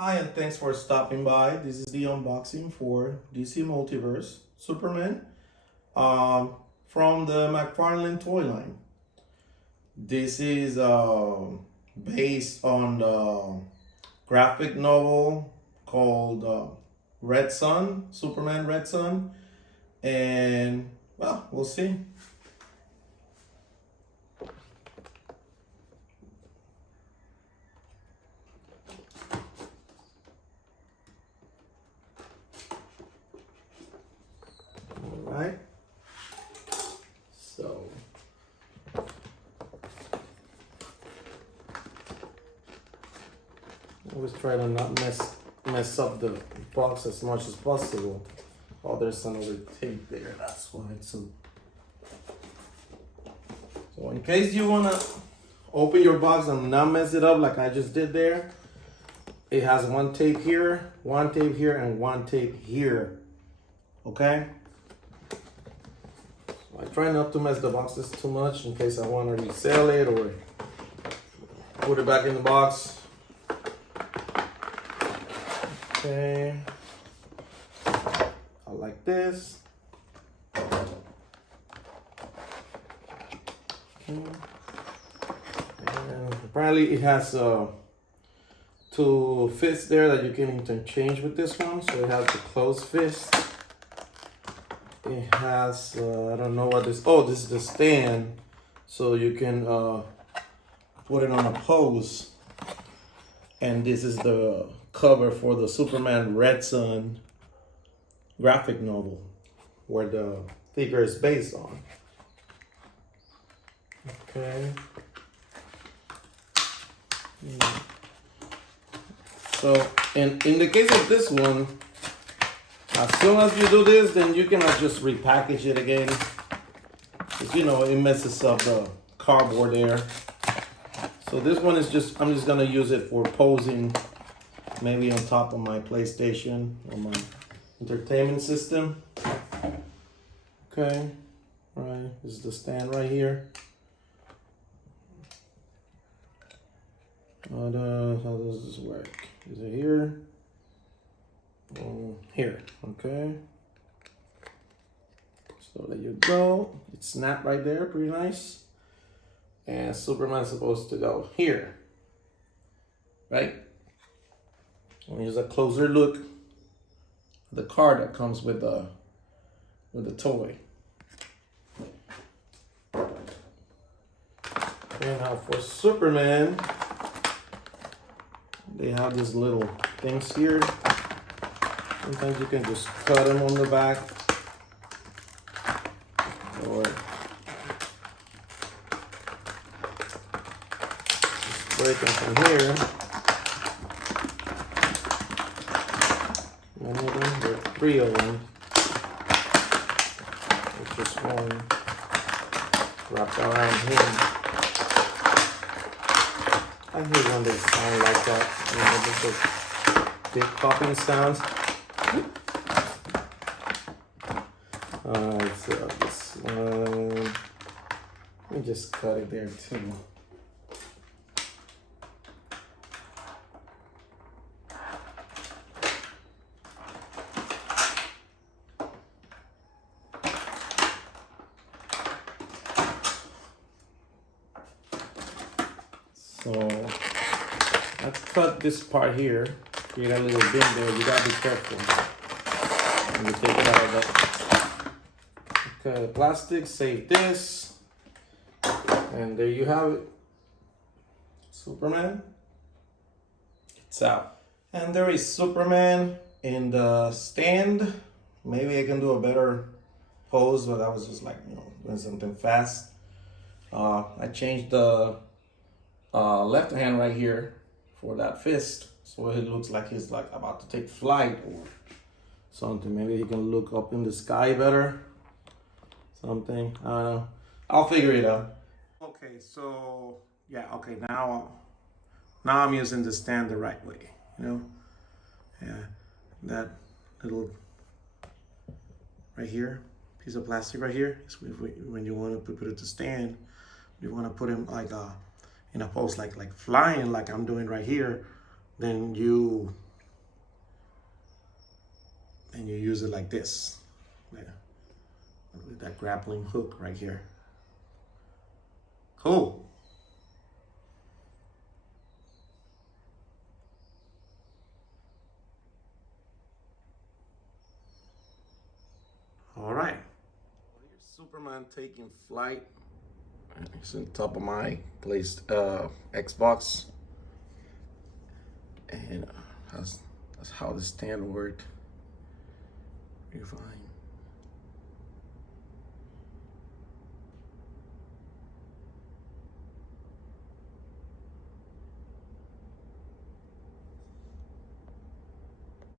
Hi, and thanks for stopping by. This is the unboxing for DC Multiverse Superman from the McFarlane toy line. This is based on the graphic novel called Red Sun, Superman Red Sun, and well, we'll see. Right, so always try to not mess up the box as much as possible. Oh, there's another tape there, that's why it's so in case you want to open your box and not mess it up like I just did there, it has one tape here, and one tape here. Okay, I try not to mess the boxes too much in case I want to resell it or put it back in the box. Okay, I like this. Okay. And apparently it has two fists there that you can interchange with this one. So it has the closed fist. It has, I don't know what this, oh, this is the stand. So you can put it on a pose. And this is the cover for the Superman Red Sun graphic novel, where the figure is based on. Okay. So, in the case of this one, as soon as you do this, then you cannot just repackage it again. Because, you know, it messes up the cardboard there. So this one is just, I'm just going to use it for posing, maybe on top of my PlayStation or my entertainment system. Okay, all right, this is the stand right here. How does this work? Is it here? Here, okay. So there you go. It snapped right there, pretty nice. And Superman's supposed to go here, right? And here's a closer look at the card that comes with the toy. And now for Superman, they have these little things here. Sometimes you can just cut them on the back, or just break them from here. One of them, there are three of them. There's just one wrapped around him. I hate when they sound like that. You know, just those big popping sounds. Alright, so this one, let me just cut it there too. So let's cut this part here. You got a little bend there, you gotta be careful when you take it out of that. Okay, the plastic, save this. And there you have it. Superman. It's out. And there is Superman in the stand. Maybe I can do a better pose, but I was just like, you know, doing something fast. I changed the left hand right here for that fist, so it looks like he's like about to take flight or something. Maybe he can look up in the sky better. Something. I don't know. I'll figure it out. Okay, so yeah. Okay, now I'm using the stand the right way. You know, yeah, that little right here, piece of plastic right here is when you want to put it to stand. You want to put him like in a pose like flying, like I'm doing right here. Then you use it like this. Yeah. With that grappling hook right here. Cool. All right. Here's Superman taking flight. It's on top of my placed Xbox, and that's how the stand worked. You're fine.